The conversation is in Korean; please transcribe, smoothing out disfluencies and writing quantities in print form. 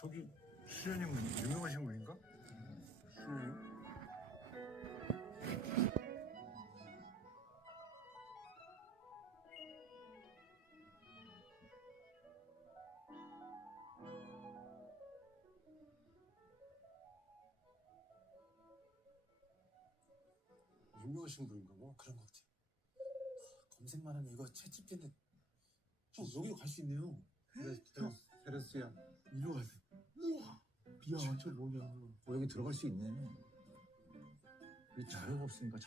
저기 수현님 유명하신 분인가? 수현님? 유명하신 분인가 뭐? 그런 것 같아요. 검색만 하면 이거 채집인데 여기로 갈 수 있네요. 페레스야. 이리로 가세요. 우와. 비야, 저 뭐냐. 여기 들어갈 수 있네. 이 자료가 없으니까